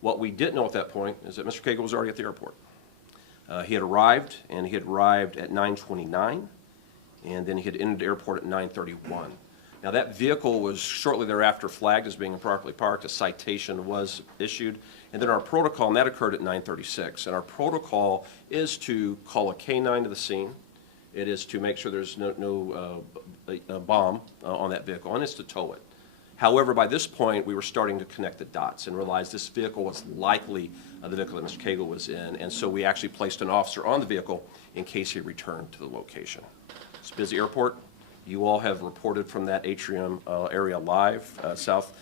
What we didn't know at that point is that Mr. Cagle was already at the airport. He had arrived, and he had arrived at 9:29, and then he had entered the airport at 9:31. Now that vehicle was shortly thereafter flagged as being improperly parked. A citation was issued, and then our protocol, and that occurred at 9:36. And our protocol is to call a K-9 to the scene. It is to make sure there's no bomb on that vehicle, and it's to tow it. However, by this point, we were starting to connect the dots and realize this vehicle was likely the vehicle that Mr. Cagle was in, and so we actually placed an officer on the vehicle in case he returned to the location. It's a busy airport. You all have reported from that atrium area live, south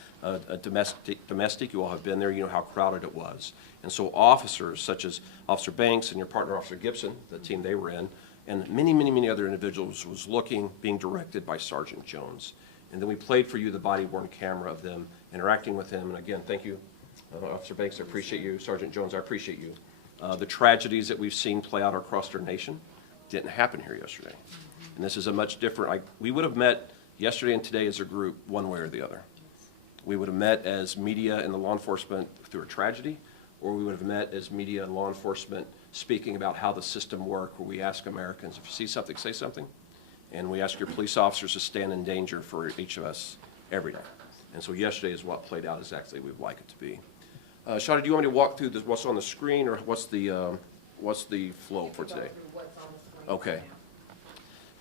domestic. You all have been there. You know how crowded it was. And so officers such as Officer Banks and your partner, Officer Gibson, the team they were in, and many other individuals was looking, being directed by Sergeant Jones. And then we played for you the body-worn camera of them interacting with him. And again, thank you, Officer Banks, I appreciate you. Sergeant Jones, I appreciate you. The tragedies that we've seen play out across our nation didn't happen here yesterday. And this is a much different, we would have met yesterday and today as a group one way or the other. We would have met as media and the law enforcement through a tragedy, or we would have met as media and law enforcement speaking about how the system works, where we ask Americans, if you see something, say something. And we ask your police officers to stand in danger for each of us every day. And so yesterday is what played out exactly we'd like it to be. Shada, do you want me to walk through what's on the screen, or what's the flow for today? Okay.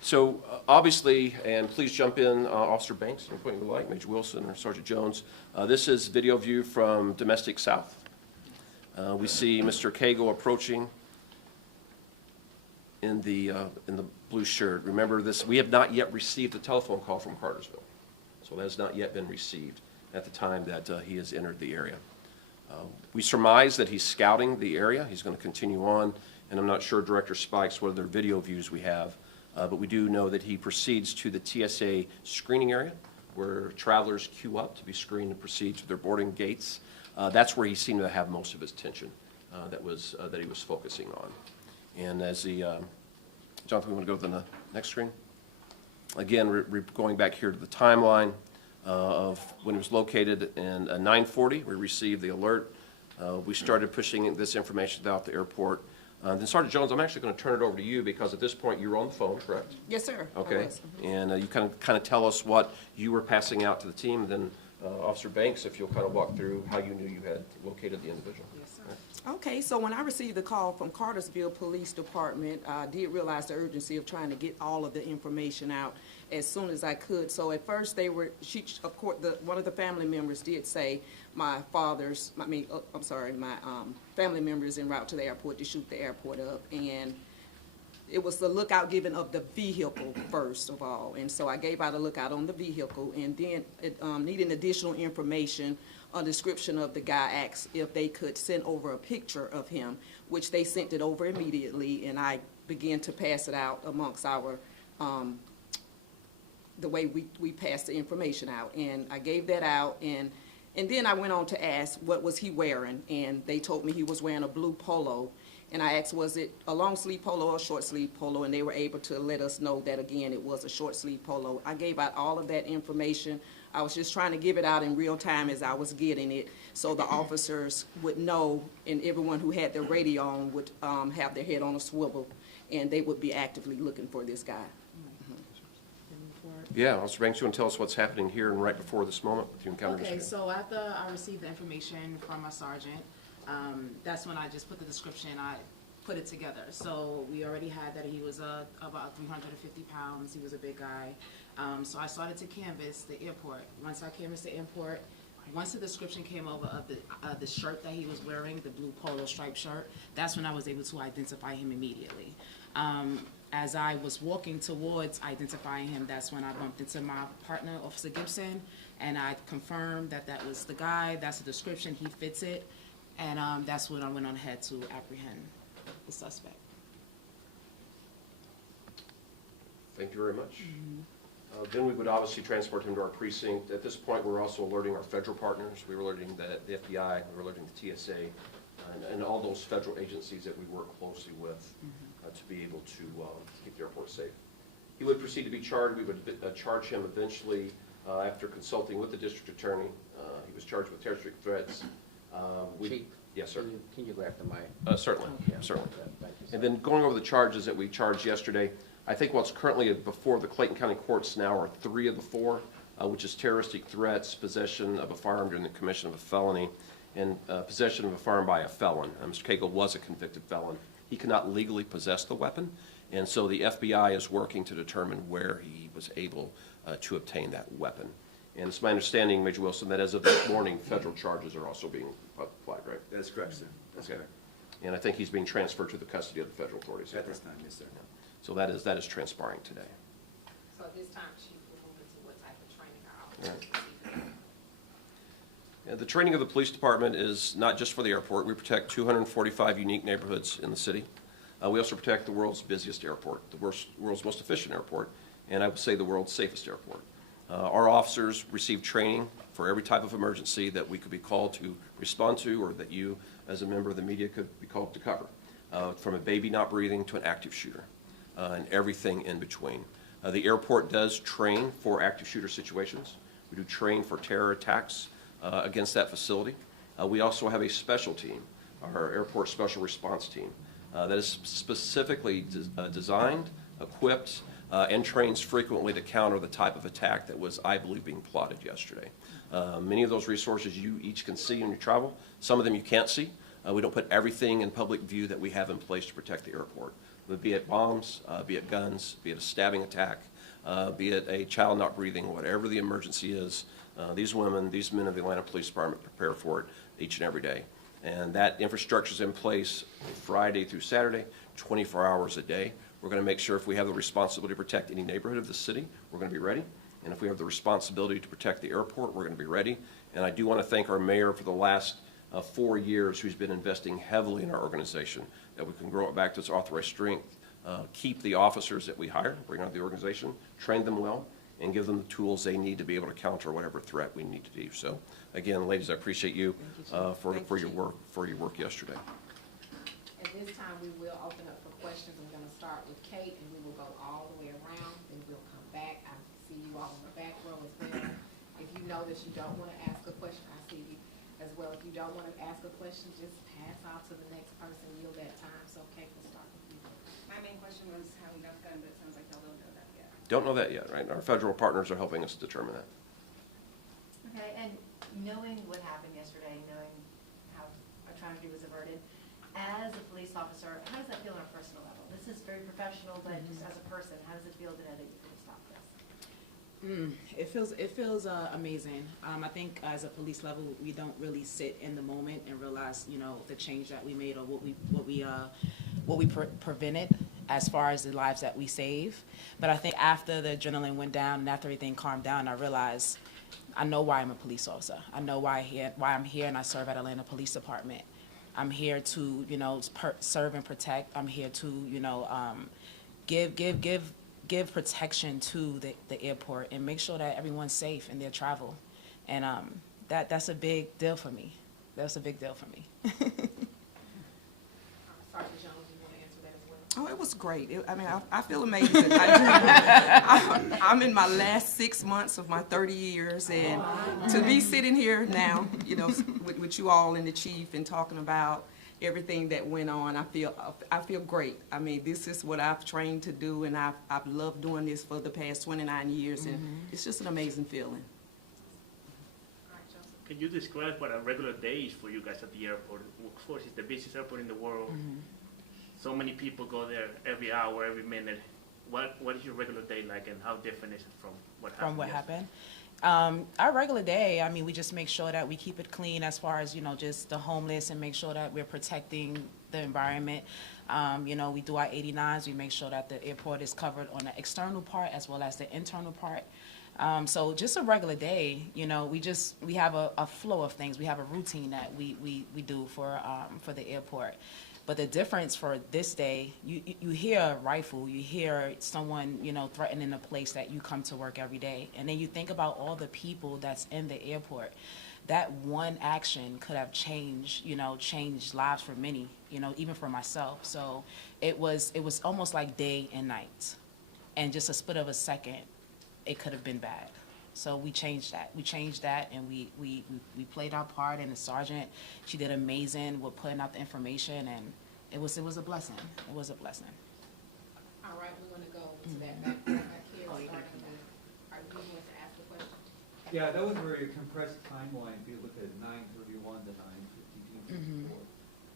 So obviously, and please jump in, Officer Banks, I'm pointing the light, Major Wilson, or Sergeant Jones. This is video view from domestic south. We see Mr. Cagle approaching in the blue shirt. Remember this, we have not yet received a telephone call from Cartersville. So that has not yet been received at the time that he has entered the area. We surmise that he's scouting the area. He's going to continue on, and I'm not sure, Director Spikes, what other video views we have, but we do know that he proceeds to the TSA screening area where travelers queue up to be screened and proceed to their boarding gates. That's where he seemed to have most of his attention that he was focusing on. And as Jonathan, we want to go to the next screen? Again, we're going back here to the timeline of when it was located in 9:40. We received the alert. We started pushing this information out the airport. Then Sergeant Jones, I'm actually going to turn it over to you because at this point you're on the phone, correct? Yes, sir. Okay. And you kind of tell us what you were passing out to the team. And then Officer Banks, if you'll kind of walk through how you knew you had located the individual. Yes, sir. Okay, so when I received the call from Cartersville Police Department, I did realize the urgency of trying to get all of the information out as soon as I could. So at first one of the family members did say my family member is en route to the airport to shoot the airport up, and it was the lookout given of the vehicle first of all. And so I gave out a lookout on the vehicle, and then needing additional information, a description of the guy, asked if they could send over a picture of him, which they sent it over immediately, and I began to pass it out amongst our, the way we passed the information out. And I gave that out, and then I went on to ask what was he wearing, and they told me he was wearing a blue polo. And I asked, was it a long sleeve polo or a short sleeve polo? And they were able to let us know that, again, it was a short sleeve polo. I gave out all of that information. I was just trying to give it out in real time as I was getting it, so the officers would know, and everyone who had their radio on would have their head on a swivel, and they would be actively looking for this guy. Yeah, Officer Banks, you want to tell us what's happening here and right before this moment with you encountered Okay, Mr. Cagle? so after I received the information from my sergeant, that's when I just put the description, I put it together. So we already had that he was about 350 pounds, he was a big guy. So I started to canvass the airport. Once I canvassed the airport, once the description came over of the shirt that he was wearing, the blue polo striped shirt, that's when I was able to identify him immediately. As I was walking towards identifying him, that's when I bumped into my partner, Officer Gibson, and I confirmed that that was the guy, that's the description, he fits it, and that's when I went on ahead to apprehend the suspect. Thank you very much. Then we would obviously transport him to our precinct. At this point, we're also alerting our federal partners. We were alerting the FBI, we were alerting the TSA, and all those federal agencies that we work closely with to be able to keep the airport safe. He would proceed to be charged. We would charge him eventually after consulting with the district attorney. He was charged with terrorist threats. Chief? Yes, sir. Can you grab the mic? Certainly, Yeah, certainly. Thank you, sir. And then going over the charges that we charged yesterday, I think what's currently before the Clayton County courts now are 3 of the 4, which is terroristic threats, possession of a firearm during the commission of a felony, and possession of a firearm by a felon. Mr. Cagle was a convicted felon. He cannot legally possess the weapon, and so the FBI is working to determine where he was able to obtain that weapon. And it's my understanding, Major Wilson, that as of this morning, federal charges are also being applied, right? That's correct, sir. That's Okay. correct. And I think he's being transferred to the custody of the federal authorities. At this time, yes, sir. So that is transpiring today. So at this time, Chief, we're moving to what type of training or Right. Yeah, the training of the police department is not just for the airport. We protect 245 unique neighborhoods in the city. We also protect the world's busiest airport, the world's most efficient airport, and I would say the world's safest airport. Our officers receive training for every type of emergency that we could be called to respond to, or that you, as a member of the media, could be called to cover, from a baby not breathing to an active shooter, and everything in between. The airport does train for active shooter situations. We do train for terror attacks against that facility. We also have a special team, our airport special response team, that is specifically designed, equipped, and trains frequently to counter the type of attack that was, I believe, being plotted yesterday. Many of those resources you each can see in your travel. Some of them you can't see. We don't put everything in public view that we have in place to protect the airport. But be it bombs, be it guns, be it a stabbing attack, be it a child not breathing, whatever the emergency is, these women, these men of the Atlanta Police Department prepare for it each and every day. And that infrastructure is in place Friday through Saturday, 24 hours a day. We're going to make sure if we have the responsibility to protect any neighborhood of the city, we're going to be ready. And if we have the responsibility to protect the airport, we're going to be ready. And I do want to thank our mayor for the last 4 years, who's been investing heavily in our organization, that we can grow it back to its authorized strength, keep the officers that we hire, bring out the organization, train them well, and give them the tools they need to be able to counter whatever threat we need to do. So, again, ladies, I appreciate you for your work yesterday. At this time, we will open up for questions. I'm going to start with Kate, and we will go all the way around, and we'll come back. I see you all in the back row as well. If you know that you don't want to ask a question, I see you as well. If you don't want to ask a question, just pass out to the next person, yield that time. So, Kate, we'll start with you. My main question was how we got the gun, but it sounds like y'all don't know that yet. Don't know that yet, right? Our federal partners are helping us determine that. Okay, and knowing what happened yesterday, knowing how a tragedy was averted, as a police officer, how does that feel on a personal level? This is very professional, but just as a person, how does it feel to know that you could stop this? It feels amazing. I think as a police level, we don't really sit in the moment and realize, you know, the change that we made or what we prevented as far as the lives that we save. But I think after the adrenaline went down and after everything calmed down, I realized I know why I'm a police officer. I know why I'm here, and I serve at Atlanta Police Department. I'm here to, you know, serve and protect. I'm here to, you know, give protection to the airport and make sure that everyone's safe in their travel. And that's a big deal for me. That's a big deal for me. Sergeant Oh, it was great. I feel amazing. I'm in my last 6 months of my 30 years, and to be sitting here now, you know, with you all and the chief and talking about everything that went on, I feel great. I mean, this is what I've trained to do, and I've loved doing this for the past 29 years, and it's just an amazing feeling. Can you describe what a regular day is for you guys at the airport? Of course, it's the busiest airport in the world. So many people go there every hour, every minute. What is your regular day like, and how different is it from what happened? From what happened? Our regular day, I mean, we just make sure that we keep it clean as far as, you know, just the homeless, and make sure that we're protecting the environment. You know, we do our 89s. We make sure that the airport is covered on the external part as well as the internal part. So just a regular day, you know, we have a flow of things. We have a routine that we do for the airport. But the difference for this day, you hear a rifle, you hear someone, you know, threatening a place that you come to work every day. And then you think about all the people that's in the airport. That one action could have changed lives for many, you know, even for myself. So it was almost like day and night. And just a split of a second, it could have been bad. So we changed that. We changed that, and we played our part. And the sergeant, she did amazing with putting out the information, and it was a blessing. It was a blessing. All right, we want to go to that back here, starting with, are you going to ask the question? Yeah, that was a very compressed timeline, if you look at 9/31 to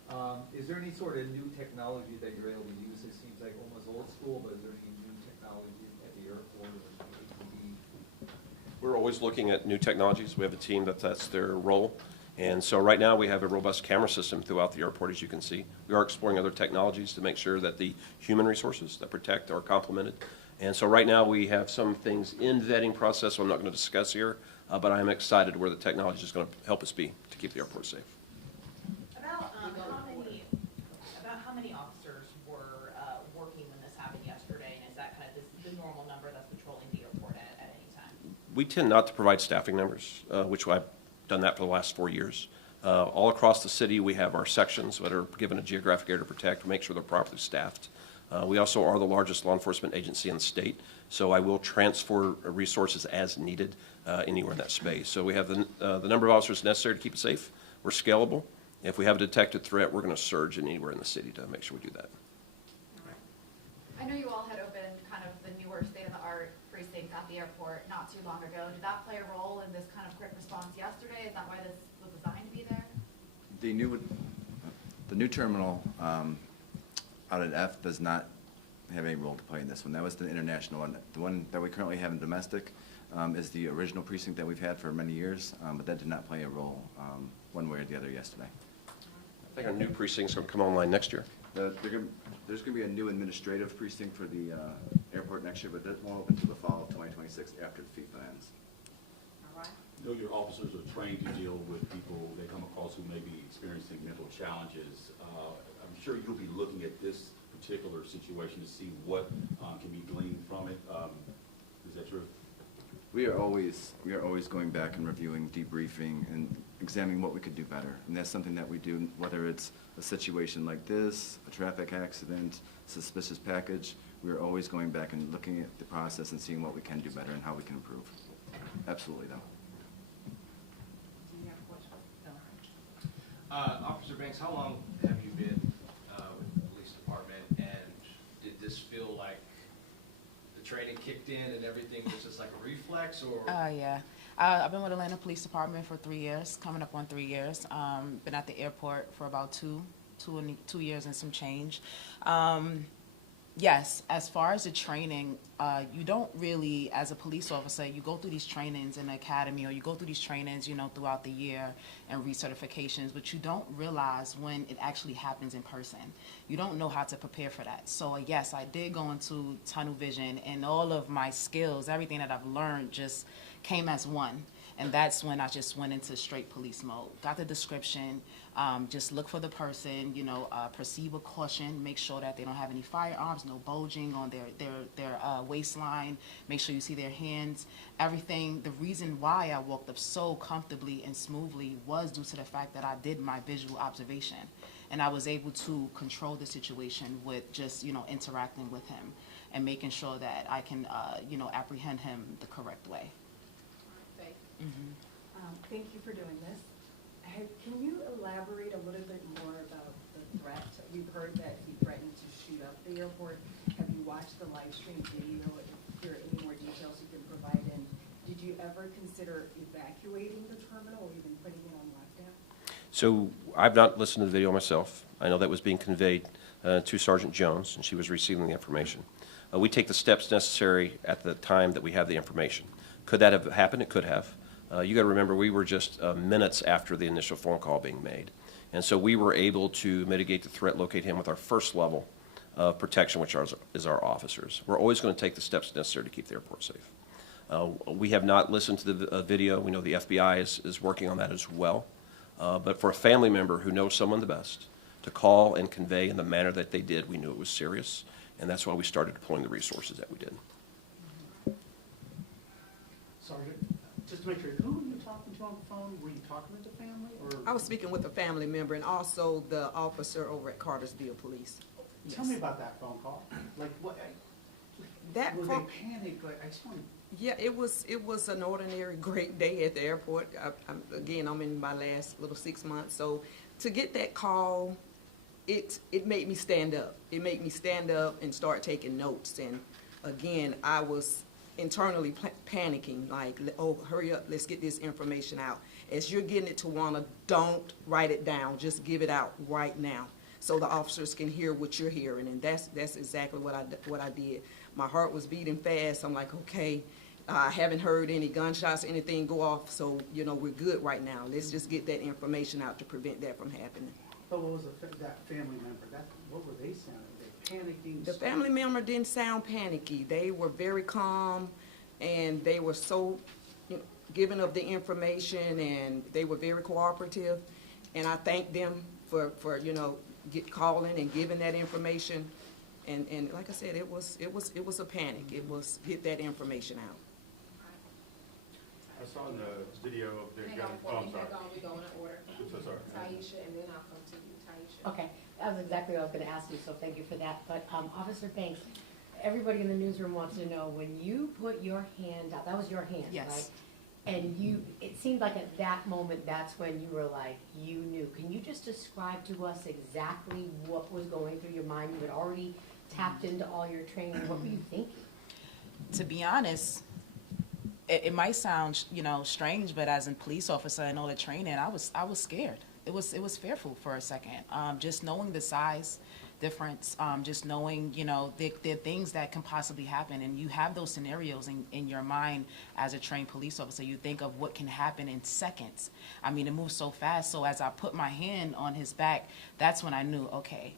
9/52/54. Is there any sort of new technology that you're able to use? It seems like almost old school, but is there any new technology at the airport or ATD? We're always looking at new technologies. We have a team that's their role. And so right now, we have a robust camera system throughout the airport, as you can see. We are exploring other technologies to make sure that the human resources that protect are complemented. And so right now, we have some things in vetting process, so I'm not going to discuss here, but I'm excited where the technology is going to help us be to keep the airport safe. About how many officers were working when this happened yesterday, and is that kind of the normal number that's patrolling the airport at any time? We tend not to provide staffing numbers, which I've done that for the last 4 years. All across the city, we have our sections that are given a geographic area to protect, to make sure they're properly staffed. We also are the largest law enforcement agency in the state, so I will transfer resources as needed anywhere in that space. So we have the number of officers necessary to keep it safe. We're scalable. If we have a detected threat, we're going to surge anywhere in the city to make sure we do that. I know you all had opened kind of the newer state-of-the-art precinct at the airport not too long ago. Did that play a role in this kind of quick response yesterday? Is that why this was designed to be there? The new terminal out at F does not have any role to play in this one. That was the international one. The one that we currently have in domestic is the original precinct that we've had for many years, but that did not play a role one way or the other yesterday. I think our new precinct's going to come online next year. There's going to be a new administrative precinct for the airport next year, but that won't open until the fall of 2026 after the FIFA ends. All right. I know your officers are trained to deal with people they come across who may be experiencing mental challenges. I'm sure you'll be looking at this particular situation to see what can be gleaned from it. Is that true? We are always going back and reviewing, debriefing, and examining what we could do better. And that's something that we do, whether it's a situation like this, a traffic accident, suspicious package. We are always going back and looking at the process and seeing what we can do better and how we can improve. Absolutely, though. Do you have a question? No. Officer Banks, how long have you been with the police department, and did this feel like the training kicked in and everything was just like a reflex, or? Yeah. I've been with Atlanta Police Department for 3 years, coming up on 3 years. Been at the airport for about two years and some change. Yes, as far as the training, you don't really, as a police officer, you go through these trainings in the academy, or you go through these trainings, throughout the year and recertifications, but you don't realize when it actually happens in person. You don't know how to prepare for that. So yes, I did go into tunnel vision, and all of my skills, everything that I've learned just came as one. And that's when I just went into straight police mode. Got the description, just look for the person, proceed with caution, make sure that they don't have any firearms, no bulging on their waistline, make sure you see their hands, everything. The reason why I walked up so comfortably and smoothly was due to the fact that I did my visual observation. And I was able to control the situation with just, interacting with him and making sure that I can, apprehend him the correct way. Thank you for doing this. Can you elaborate a little bit more about the threat? We've heard that he threatened to shoot up the airport. Have you watched the live stream video? If there are any more details you can provide, and did you ever consider evacuating the terminal or even putting it on lockdown? So I've not listened to the video myself. I know that was being conveyed to Sergeant Jones, and she was receiving the information. We take the steps necessary at the time that we have the information. Could that have happened? It could have. You got to remember, we were just minutes after the initial phone call being made. And so we were able to mitigate the threat, locate him with our first level of protection, which is our officers. We're always going to take the steps necessary to keep the airport safe. We have not listened to the video. We know the FBI is working on that as well. But for a family member who knows someone the best, to call and convey in the manner that they did, we knew it was serious. And that's why we started deploying the resources that we did. Sergeant, just to make sure, who were you talking to on the phone? Were you talking with the family, or? I was speaking with a family member and also the officer over at Cartersville Police. Tell me about that phone call. Like, what? That Were phone- they panicked? Like, I just want to Yeah, it was an ordinary great day at the airport. I'm in my last little 6 months, so to get that call, it made me stand up. It made me stand up and start taking notes. And again, I was internally panicking, like, oh, hurry up, let's get this information out. As you're getting it to Tawana, don't write it down, just give it out right now, so the officers can hear what you're hearing. And that's exactly what I did. My heart was beating fast. I'm like, okay, I haven't heard any gunshots or anything go off, so we're good right now. Let's just get that information out to prevent that from happening. But what was that family member? What were they sounding? They panicking? The family member didn't sound panicky. They were very calm, and they were so giving of the information, and they were very cooperative. And I thank them for calling and giving that information. And like I said, it was a panic. It was get that information out. I saw in the video of the Hang gun. on, Oh, before I'm we sorry. go on, we go in order. I'm so sorry. Taisha, and then I'll come to you, Taisha. Okay, that was exactly what I was gonna ask you, so thank you for that. But, Officer Banks, everybody in the newsroom wants to know, when you put your hand out, that was your hand, right? Yes. And it seemed like at that moment, that's when you were like, you knew. Can you just describe to us exactly what was going through your mind? You had already tapped into all your training. What were you thinking? To be honest, it might sound, strange, but as a police officer and all the training, I was scared. It was fearful for a second. Just knowing the size difference, just knowing, there are things that can possibly happen, and you have those scenarios in your mind as a trained police officer. You think of what can happen in seconds. I mean, it moves so fast. So as I put my hand on his back, that's when I knew, okay,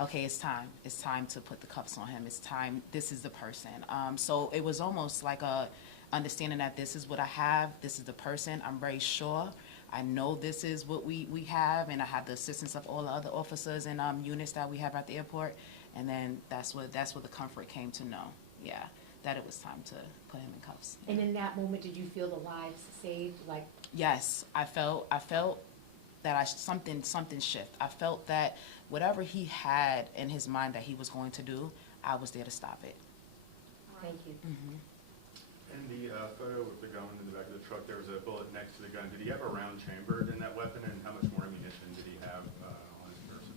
it's time. It's time to put the cuffs on him. It's time. This is the person. So it was almost like a understanding that this is what I have. This is the person. I'm very sure. I know this is what we have, and I have the assistance of all the other officers and units that we have at the airport. And then that's what the comfort came to know. Yeah, that it was time to put him in cuffs. And in that moment, did you feel the lives saved? Like, Yes, I felt that something shift. I felt that whatever he had in his mind that he was going to do, I was there to stop it. thank you. Mm-hmm. In the photo with the gun in the back of the truck, there was a bullet next to the gun. Did he have a round chambered in that weapon, and how much more ammunition did he have on his person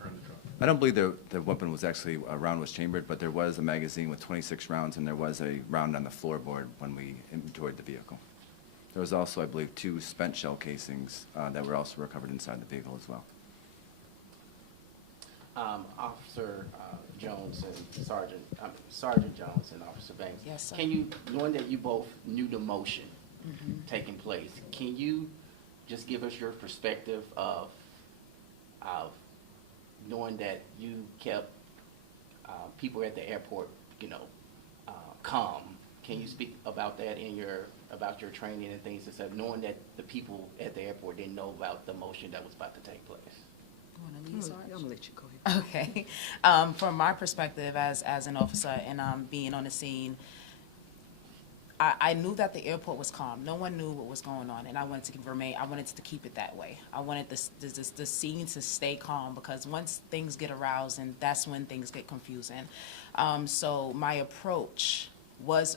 or in the truck? I don't believe the weapon was actually, a round was chambered, but there was a magazine with 26 rounds, and there was a round on the floorboard when we inventoried the vehicle. There was also, I believe, 2 spent shell casings that were also recovered inside the vehicle as well. Officer Jones and Sergeant Jones and Officer Banks. Yes, sir. Can you, knowing that you both knew the motion taking place, can you just give us your perspective of knowing that you kept people at the airport, calm? Can you speak about that about your training and things, instead of knowing that the people at the airport didn't know about the motion that was about to take place? I'm gonna let you go ahead. Okay. From my perspective as an officer and being on the scene, I knew that the airport was calm. No one knew what was going on, and I wanted to keep it that way. I wanted the scene to stay calm, because once things get aroused, and that's when things get confusing. So my approach was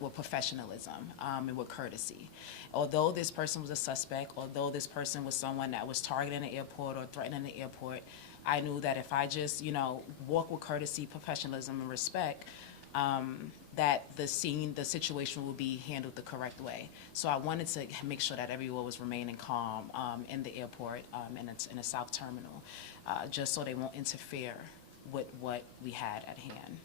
with professionalism and with courtesy. Although this person was a suspect, although this person was someone that was targeting the airport or threatening the airport, I knew that if I just, walk with courtesy, professionalism, and respect, that the situation would be handled the correct way. So I wanted to make sure that everyone was remaining calm in the airport and in the South Terminal, just so they won't interfere with what we had at hand.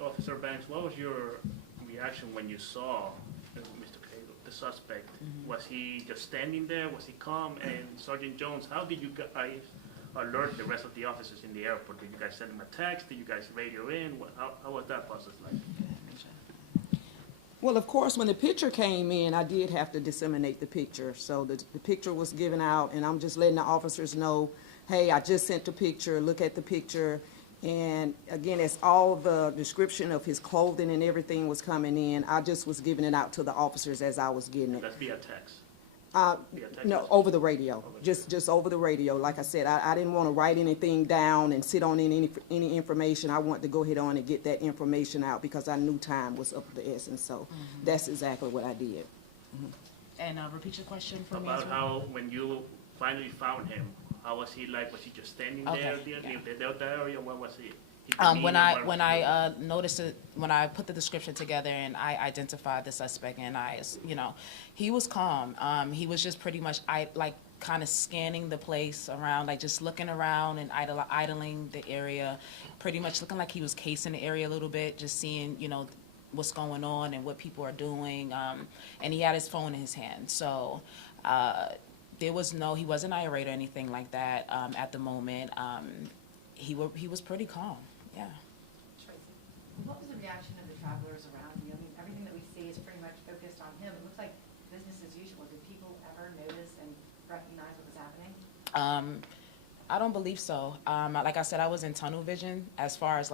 Officer Banks, what was your reaction when you saw Mr. Cagle, the suspect? Was he just standing there? Was he calm? And Sergeant Jones, how did you guys alert the rest of the officers in the airport? Did you guys send them a text? Did you guys radio in? How was that process like? Well, of course, when the picture came in, I did have to disseminate the picture. So the picture was given out, and I'm just letting the officers know, hey, I just sent the picture, look at the picture. And again, as all the description of his clothing and everything was coming in, I just was giving it out to the officers as I was getting it. That's via text. Via text No, message? over the radio, just over the radio. Like I said, I didn't want to write anything down and sit on any information. I wanted to go ahead on and get that information out because I knew time was of the essence. So that's exactly what I did. And repeat your question for me as About well. how, when you finally found him, how was he like? Was he just standing Okay, there, yeah. near the Delta area? What was he? When I noticed it, when I put the description together and I identified the suspect, and he was calm. He was just pretty much kind of scanning the place around, like just looking around and idling the area, pretty much looking like he was casing the area a little bit, just seeing what's going on and what people are doing. And he had his phone in his hand, so he wasn't irate or anything like that at the moment. He was pretty calm. Yeah. Tracy, what was the reaction of the travelers around you? I mean, everything that we see is pretty much focused on him. It looks like business as usual. Did people ever notice and recognize what was happening? I don't believe so. Like I said, I was in tunnel vision as far as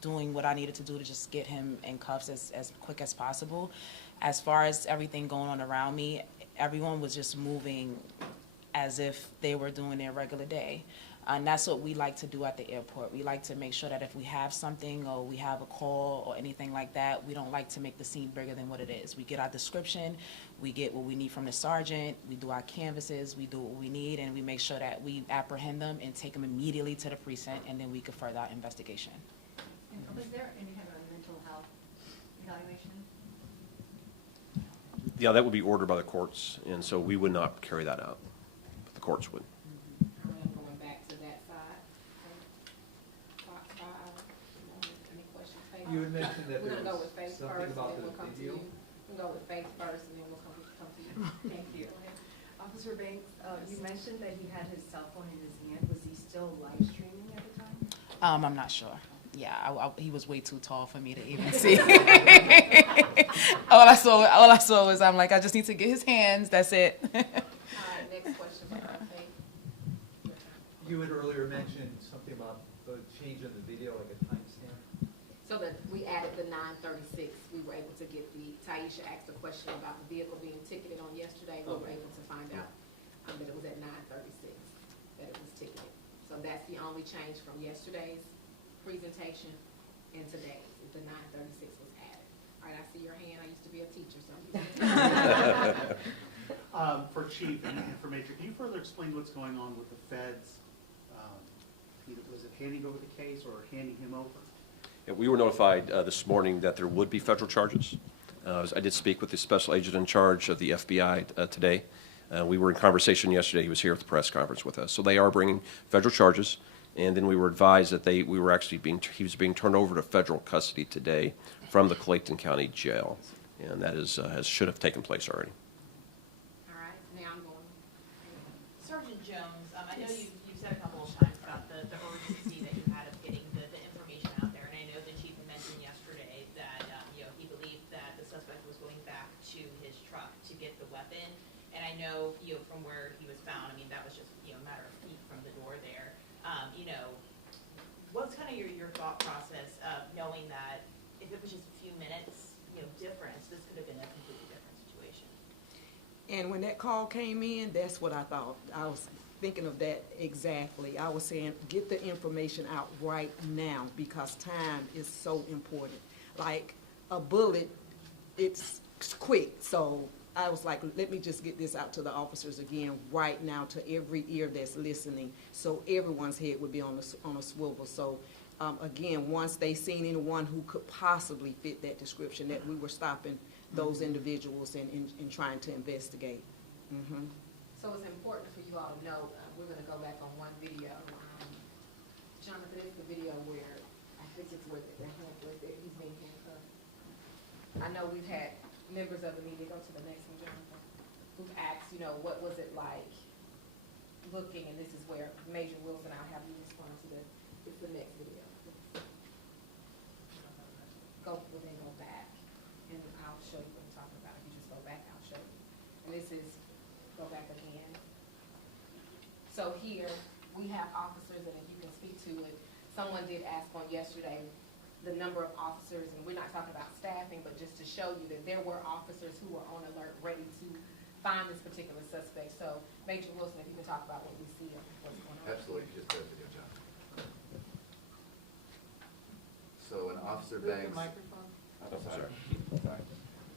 doing what I needed to do to just get him in cuffs as quick as possible. As far as everything going on around me, everyone was just moving as if they were doing their regular day. And that's what we like to do at the airport. We like to make sure that if we have something or we have a call or anything like that, we don't like to make the scene bigger than what it is. We get our description, we get what we need from the sergeant, we do our canvases, we do what we need, and we make sure that we apprehend them and take them immediately to the precinct, and then we can further our investigation. And was there any kind of a mental health evaluation? Yeah, that would be ordered by the courts, and so we would not carry that out, but the courts would. Going back to that side. Fox 5, any questions? Faith? You had mentioned that We're there gonna go was with Faith something first, and about then the we'll come to video. you. We'll go with Faith first, and then we'll come to you. Thank you. Officer Banks, you mentioned that he had his cell phone in his hand. Was he still live streaming at the time? I'm not sure. Yeah, he was way too tall for me to even see. all I saw was I just need to get his hands. That's it. All right, next question for her, Faith. You had earlier mentioned something about the change in the video, like a timestamp. So that we added the 9:36, we were able to get Taisha asked a question about the vehicle being ticketed on yesterday. We were able to find out that it was at 9:36 that it was ticketed. So that's the only change from yesterday's presentation and today's, is the 9:36 was added. All right, I see your hand. I used to be a teacher, so. For Chief and for Major, can you further explain what's going on with the feds? Was it handing over the case or handing him over? Yeah, we were notified this morning that there would be federal charges. I did speak with the special agent in charge of the FBI today. We were in conversation yesterday. He was here at the press conference with us. So they are bringing federal charges. And then we were advised that he was being turned over to federal custody today from the Clayton County Jail. And that should have taken place already. All right, now I'm going. Sergeant Jones, I know you've said a couple of times about the urgency that you had of getting the information out there, and I know the chief had mentioned yesterday that, he believed that the suspect was going back to his truck to get the weapon, and I know, from where he was found, I mean, that was just, a matter of feet from the door there. What's kind of your thought process of knowing that if it was just a few minutes, difference, this could have been a completely different situation? And when that call came in, that's what I thought. I was thinking of that exactly. I was saying, get the information out right now because time is so important. Like a bullet, it's quick. So I was like, let me just get this out to the officers again right now to every ear that's listening so everyone's head would be on a swivel. So again, once they seen anyone who could possibly fit that description, that we were stopping those individuals and trying to investigate. Mm-hmm. So it's important for you all to know, we're gonna go back on one video. Jonathan, this is the video where, I think it's where he's being handcuffed. I know we've had members of the media, go to the next one, Jonathan, who've asked, what was it like looking, and this is where Major Wilson, I'll have you respond to it's the next video. Go back, and I'll show you what I'm talking about. If you just go back, I'll show you. And this is, go back again. So here, we have officers, and if you can speak to it, someone did ask on yesterday the number of officers, and we're not talking about staffing, but just to show you that there were officers who were on alert, ready to find this particular suspect. So Major Wilson, if you can talk about what we see and what's going on. Absolutely, you just did a video, John. So an Officer Banks.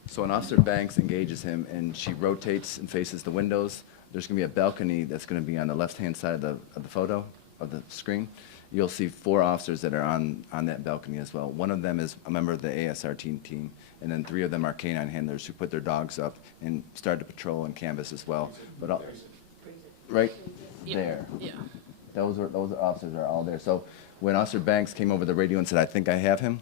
So an Officer Banks engages him, and she rotates and faces the windows. There's going to be a balcony that's going to be on the left-hand side of the photo, of the screen. You'll see 4 officers that are on that balcony as well. One of them is a member of the ASRT team, and then 3 of them are canine handlers who put their dogs up and started to patrol and canvass as well. But right there. Yeah. Those officers are all there. So when Officer Banks came over the radio and said, "I think I have him,"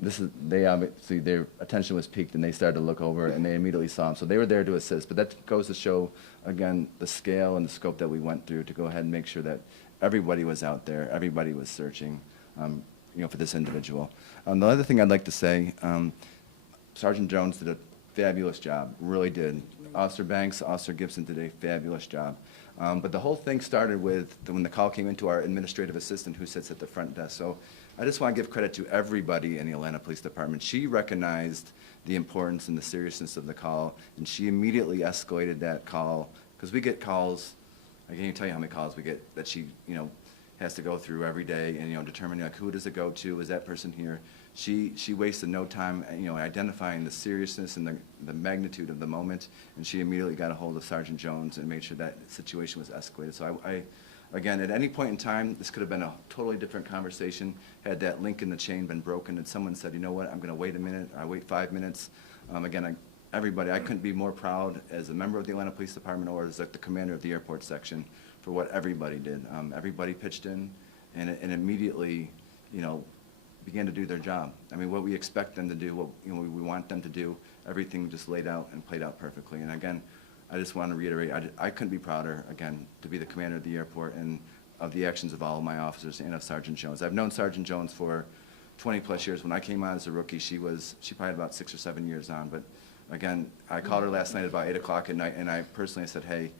their attention was piqued, and they started to look over, and they immediately saw him. So they were there to assist. But that goes to show, again, the scale and the scope that we went through to go ahead and make sure that everybody was out there, everybody was searching, for this individual. The other thing I'd like to say, Sergeant Jones did a fabulous job, really did. Officer Banks, Officer Gibson did a fabulous job. But the whole thing started with when the call came into our administrative assistant who sits at the front desk. So I just want to give credit to everybody in the Atlanta Police Department. She recognized the importance and the seriousness of the call, and she immediately escalated that call, because we get calls, I can't even tell you how many calls we get that she, has to go through every day and, determine, who does it go to? Is that person here? She wasted no time, identifying the seriousness and the magnitude of the moment, and she immediately got a hold of Sergeant Jones and made sure that situation was escalated. So again, at any point in time, this could have been a totally different conversation had that link in the chain been broken and someone said, "You know what, I'm going to wait a minute, or I wait 5 minutes." Again, everybody, I couldn't be more proud as a member of the Atlanta Police Department or as the commander of the airport section for what everybody did. Everybody pitched in and immediately, began to do their job. I mean, what we expect them to do, what we want them to do, everything just laid out and played out perfectly. And again, I just want to reiterate, I couldn't be prouder, again, to be the commander of the airport and of the actions of all of my officers and of Sergeant Jones. I've known Sergeant Jones for 20-plus years. When I came on as a rookie, she probably had about 6 or 7 years on. But again, I called her last night at about 8 o'clock at night, and I personally said, "Hey,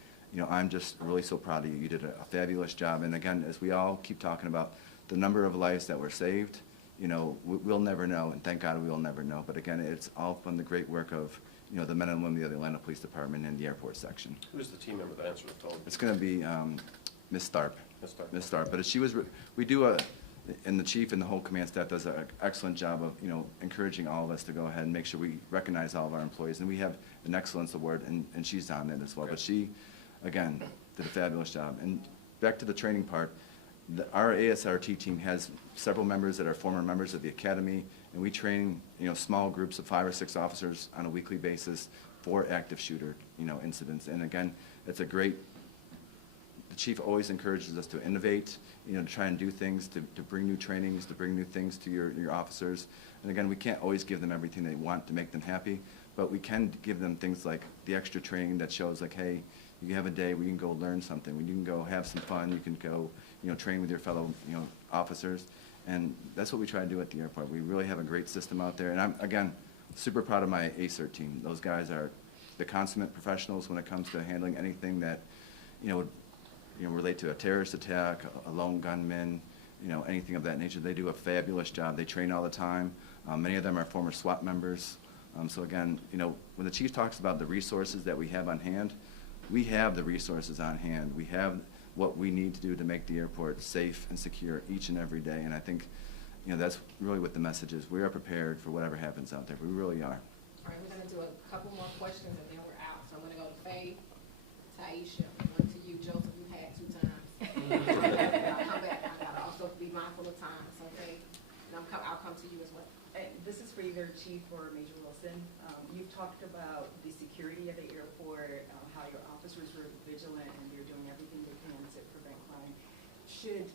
I'm just really so proud of you. You did a fabulous job." And again, as we all keep talking about the number of lives that were saved, we'll never know, and thank God we will never know. But again, it's all from the great work of, the men and women of the Atlanta Police Department and the airport section. Who's the team member that answered the phone? It's going to be Ms. Tharp. Ms. Tharp. Ms. Tharp. But and the chief and the whole command staff does an excellent job of, encouraging all of us to go ahead and make sure we recognize all of our employees. And we have an excellence award, and she's on it as well. Okay. But she, again, did a fabulous job. And back to the training part, our ASRT team has several members that are former members of the academy, and we train, small groups of 5 or 6 officers on a weekly basis for active shooter, incidents. And again, it's the chief always encourages us to innovate, to try and do things, to bring new trainings, to bring new things to your officers. And again, we can't always give them everything they want to make them happy, but we can give them things like the extra training that shows, like, hey, you have a day where you can go learn something, when you can go have some fun, you can go, train with your fellow, officers. And that's what we try to do at the airport. We really have a great system out there. And I'm, again, super proud of my ASERT team. Those guys are the consummate professionals when it comes to handling anything that, would, relate to a terrorist attack, a lone gunman, anything of that nature. They do a fabulous job. They train all the time. Many of them are former SWAT members. So again, when the chief talks about the resources that we have on hand, we have the resources on hand. We have what we need to do to make the airport safe and secure each and every day. And I think, that's really what the message is. We are prepared for whatever happens out there. We really are. All right, we're gonna do a couple more questions and then we're out. So I'm gonna go to Faye, Taisha, one to you, Joseph, you had 2 times. I'll come back, I gotta also be mindful of time, okay? And I'll come to you as well. This is for either Chief or Major Wilson. You've talked about the security of the airport, how your officers were vigilant and they're doing everything they can to prevent crime. Should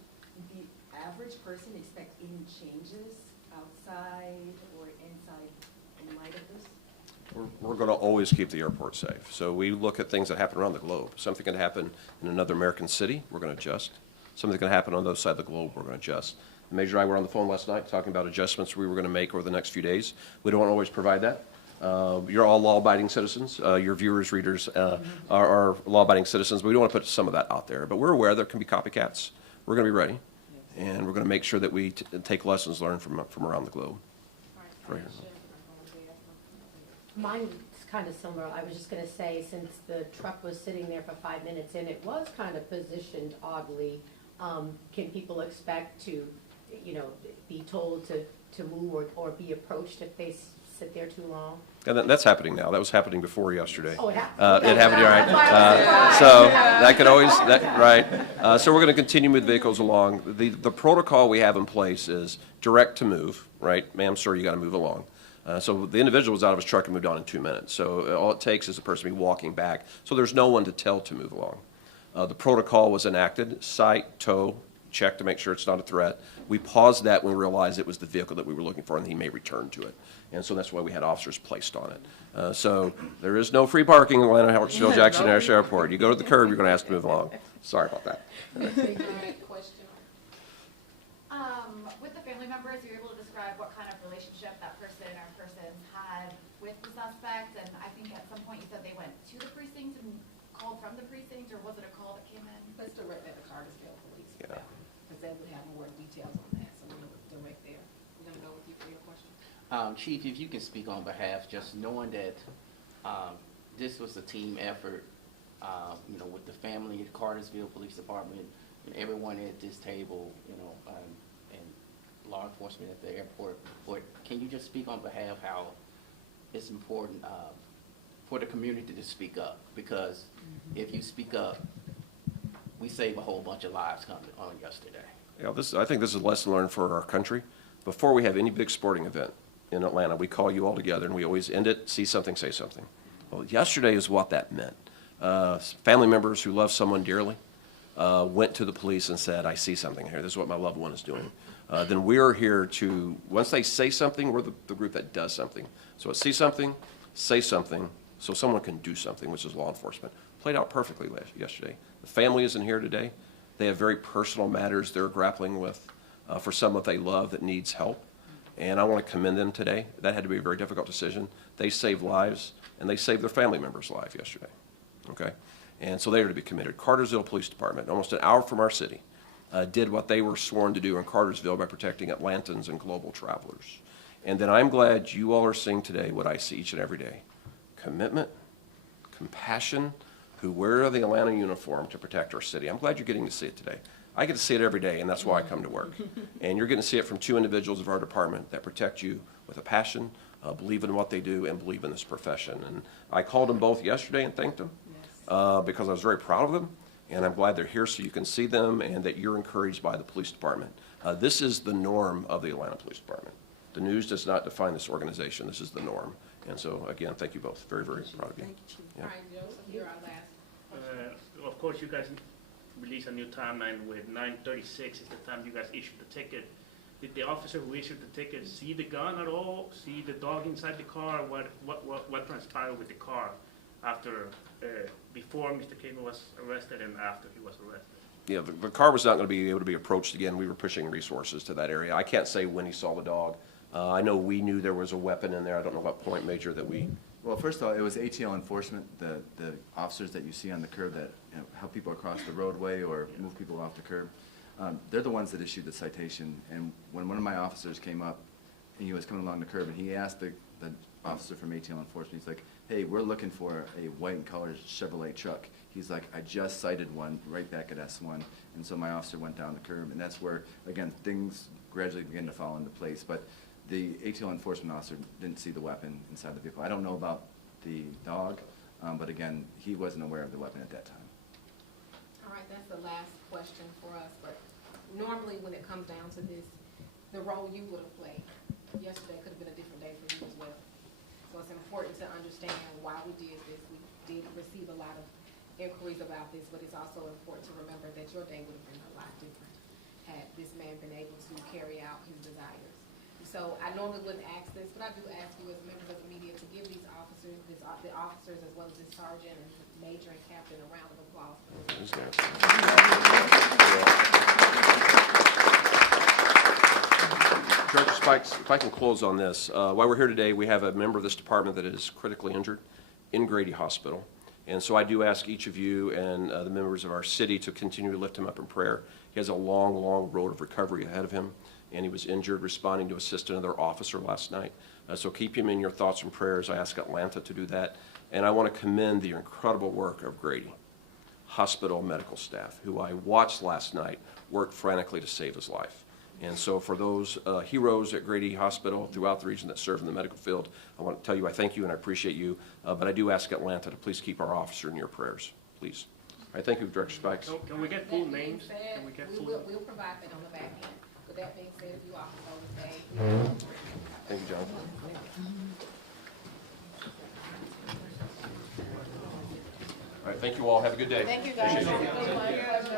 the average person expect any changes outside or inside in light of this? We're going to always keep the airport safe. So we look at things that happen around the globe. Something can happen in another American city, we're going to adjust. Something can happen on the other side of the globe, we're going to adjust. The Major and I were on the phone last night talking about adjustments we were going to make over the next few days. We don't always provide that. You're all law-abiding citizens. Your viewers, readers are law-abiding citizens. But we don't want to put some of that out there. But we're aware there can be copycats. We're going to be ready. And we're going to make sure that we take lessons learned from around the globe. Mine kind of similar. I was just gonna say, since the truck was sitting there for 5 minutes and it was kind of positioned oddly, can people expect to, you know, be told to move or be approached if they sit there too long? And that's happening now. That was happening before yesterday. Oh, it happened. It happened, all right. That's why I was surprised. So that could always, right. So we're going to continue to move vehicles along. The protocol we have in place is direct to move, right? Ma'am, sir, you got to move along. So the individual was out of his truck and moved on in 2 minutes. So all it takes is the person to be walking back. So there's no one to tell to move along. The protocol was enacted, sight, tow, check to make sure it's not a threat. We paused that when we realized it was the vehicle that we were looking for and he may return to it. And so that's why we had officers placed on it. So there is no free parking in Atlanta Hartsfield Jackson National Airport. You go to the curb, you're going to ask to move along. Sorry about that. Question. With the family members, you're able to describe what kind of relationship that person or persons had with the suspect, and I think at some point you said they went to the precinct and called from the precinct, or was it a call that came in? Let's direct that to Cartersville Police. Yeah. Because they would have more details on that, so we're gonna direct there. We're gonna go with you for your question. Chief, if you can speak on behalf, just knowing that this was a team effort, you know, with the family at Cartersville Police Department, and everyone at this table, you know, and law enforcement at the airport. But can you just speak on behalf how it's important for the community to speak up? Because if you speak up, we save a whole bunch of lives coming on yesterday. Yeah, I think this is a lesson learned for our country. Before we have any big sporting event in Atlanta, we call you all together and we always end it, see something, say something. Well, yesterday is what that meant. Family members who love someone dearly went to the police and said, I see something here. This is what my loved one is doing. Then we're here to, once they say something, we're the group that does something. So it's see something, say something, so someone can do something, which is law enforcement. Played out perfectly yesterday. The family isn't here today. They have very personal matters they're grappling with for someone they love that needs help. And I want to commend them today. That had to be a very difficult decision. They saved lives, and they saved their family member's life yesterday. Okay? And so they are to be committed. Cartersville Police Department, almost an hour from our city, did what they were sworn to do in Cartersville by protecting Atlantans and global travelers. And then I'm glad you all are seeing today what I see each and every day. Commitment, compassion, who wear the Atlanta uniform to protect our city. I'm glad you're getting to see it today. I get to see it every day, and that's why I come to work. And you're getting to see it from two individuals of our department that protect you with a passion, believe in what they do, and believe in this profession. And I called them both yesterday and thanked them because I was very proud of them. And I'm glad they're here so you can see them and that you're encouraged by the police department. This is the norm of the Atlanta Police Department. The news does not define this organization. This is the norm. And so, again, thank you both. Very, very proud of you. Thank you, Chief. Yeah. All right, Joseph, you're our last question. Of course, you guys released a new timeline with 9:36 is the time you guys issued the ticket. Did the officer who issued the ticket see the gun at all? See the dog inside the car? What transpired with the car after, before Mr. Cagle was arrested and after he was arrested? Yeah, the car was not going to be able to be approached again. We were pushing resources to that area. I can't say when he saw the dog. I know we knew there was a weapon in there. I don't know what point, Major, that we... Well, first of all, it was ATL enforcement, the officers that you see on the curb that help people across the roadway or move people off the curb. They're the ones that issued the citation. And when one of my officers came up, and he was coming along the curb, and he asked the officer from ATL enforcement, he's like, hey, we're looking for a white and colored Chevrolet truck. He's like, I just cited one right back at S1. And so my officer went down the curb, and that's where, again, things gradually begin to fall into place. But the ATL enforcement officer didn't see the weapon inside the vehicle. I don't know about the dog, but again, he wasn't aware of the weapon at that time. All right, that's the last question for us, but normally when it comes down to this, the role you would have played yesterday could have been a different day for you as well. So it's important to understand why we did this. We did receive a lot of inquiries about this, but it's also important to remember that your day would have been a lot different had this man been able to carry out his desires. So I normally wouldn't ask this, but I do ask you as members of the media to give these officers, the officers as well as this sergeant and major and captain a round of applause for this. Director Spikes, if I can close on this. While we're here today, we have a member of this department that is critically injured in Grady Hospital. And so I do ask each of you and the members of our city to continue to lift him up in prayer. He has a long, long road of recovery ahead of him. and he was injured responding to assist another officer last night. So keep him in your thoughts and prayers. I ask Atlanta to do that. And I want to commend the incredible work of Grady hospital medical staff, who I watched last night work frantically to save his life. And so for those heroes at Grady Hospital throughout the region that serve in the medical field, I want to tell you I thank you and I appreciate you, but I do ask Atlanta to please keep our officer in your prayers, please. All right, thank you, Director Spikes. So can we get full That being names? said, Can we get we full? will, we'll provide that on the back end. But that being said, if you officers on the stage. Thank you, John. All right, thank you all. Have a good day. Thank you, guys. Appreciate it.